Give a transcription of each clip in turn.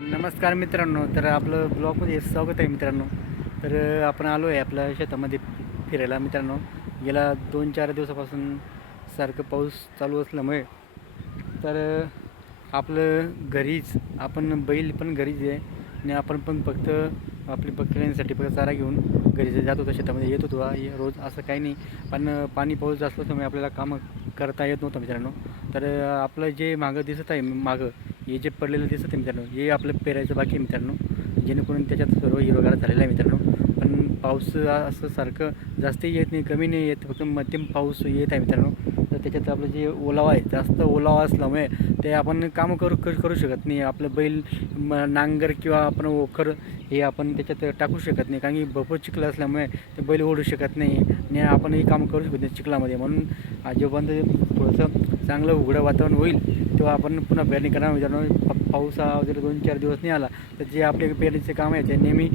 नमस्कार मित्रांनो तर आपलं ब्लॉगमध्ये स्वागत आहे मित्रांनो. तर आपण आलो आहे आपल्या शेतामध्ये फिरायला मित्रांनो. गेल्या दोन चार दिवसापासून सारखं पाऊस चालू असल्यामुळे. तर आपलं घरीच आपण बैल पण घरीच आहे. आणि आपण पण फक्त आपली बकऱ्यांसाठी फक्त चारा घेऊन घरी जात होतो शेतामध्ये येत होतो. रोज असं काही नाही. पण पाणी पाऊस जास्त असल्यामुळे आपल्याला कामं करता येत नव्हतं मित्रांनो. तर आपलं जे मागं दिसत आहे मागं हे जे पडलेलं दिसत आहे मित्रांनो हे आपलं पेरायचं बाकी आहे मित्रांनो. जेणेकरून त्याच्यात सर्व हिरोगार झालेला आहे मित्रांनो. पण पाऊस असं सारखं जास्तही येत नाही कमी नाही येत फक्त मध्यम पाऊस येत आहे मित्रांनो. त्याच्यात आपलं जे ओलावा आहे जास्त ओलावा असल्यामुळे ते आपण कामं करू करू करू शकत नाही. आपलं बैल नांगर किंवा आपण ओखर हे आपण त्याच्यात टाकू शकत नाही. कारण की भरपूर चिखल असल्यामुळे ते बैल ओढू शकत नाही आणि आपण हे काम करू शकत नाही चिखलामध्ये. म्हणून आज थोडंसं चांगलं उघडं वातावरण होईल तेव्हा आपण पुन्हा पेरणी करणार मित्रांनो पाऊस हा वगैरे दोन चार दिवस नाही आला तर जे आपले पेरणीचे काम आहे ते नेहमी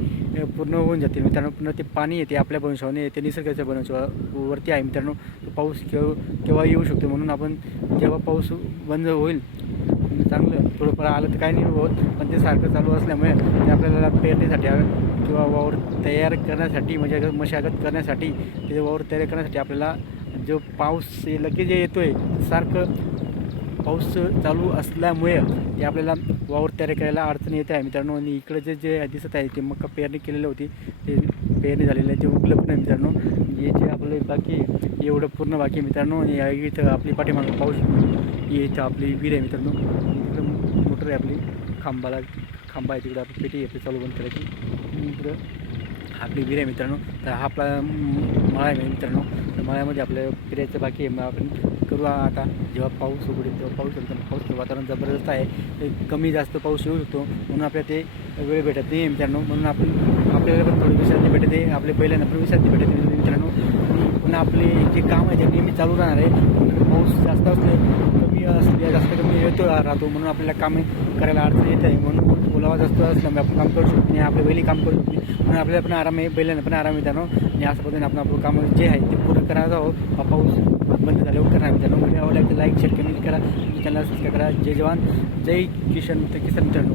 पूर्ण होऊन जातील. मित्रांनो पुन्हा ते पाणी येते आपल्या बनवशाने येते निसर्गाच्या बनवशा वरती आहे. मित्रांनो पाऊस केव केव्हा येऊ शकतो. म्हणून आपण जेव्हा पाऊस बंद होईल चांगलं. थोडंफार आलं तर काही नाही होत पण ते सारखं चालू असल्यामुळे ते आपल्याला पेरणीसाठी किंवा वावर तयार करण्यासाठी म्हणजे मशागत करण्यासाठी ते वावर तयार करण्यासाठी आपल्याला जो पाऊस लगेच जे येतो आहे सारखं पाऊस चालू असल्यामुळे ते आपल्याला वावर तयार करायला अडचण येत आहे. मित्रांनो आणि इकडे जे जे दिसत आहे ते मका पेरणी केलेली होती. ते पेरणी झालेलं आहे. ते उपलब्ध नाही आहे मित्रांनो. हे जे आपलं बाकी एवढं पूर्ण बाकी मित्रांनो. आणि या इथं आपली पाठीमागं पाऊस ही इथं आपली विहीर आहे मित्रांनो. इकडं मोटर आहे आपली. खांबाला खांबा आहे तिकडं. आपली पेटी आहे चालू बंद करायची. इकडं आपली विहीर आहे मित्रांनो. तर हा आपला मळा आहे मित्रांनो. तर मळ्यामध्ये आपल्या फिरायचं बाकी आहे. मग आपण करू आता. जेव्हा पाऊस उघडेल तेव्हा पाऊस येईल तर पाऊस वातावरण जबरदस्त आहे. कमी जास्त पाऊस येऊ शकतो. म्हणून आपल्याला ते वेळ भेटत नाही मित्रांनो. म्हणून आपण आपल्याला पण थोडी विश्रांती भेटते. आपल्या पहिल्यांदा पण विश्रांती भेटते मित्रांनो. पुन्हा आपले जे काम आहे ते नेहमी चालू राहणार आहे. म्हणून पाऊस जास्त असले सध्या जास्त कमी येतो राहतो म्हणून आपल्याला कामे करायला अडचण येत आहे. म्हणून ओलावा जास्त असल्यामुळे आपण काम करू शकतो आणि आपले बैली काम करू शकतो म्हणून आपल्याला पण आराम आहे. बैलांना पण आराम आहे आणि असं पद्धतीने आपण आपलं काम जे आहे ते पूर्ण करायला जावं हा पाऊस बंद झाल्यावर करणार मित्रांनो. व्हिडिओ आवडला तर लाईक शेअर कमेंट करा. चॅनल सबस्क्राईब करा. जय जवान. जय किशन. तर किसन मित्रांनो.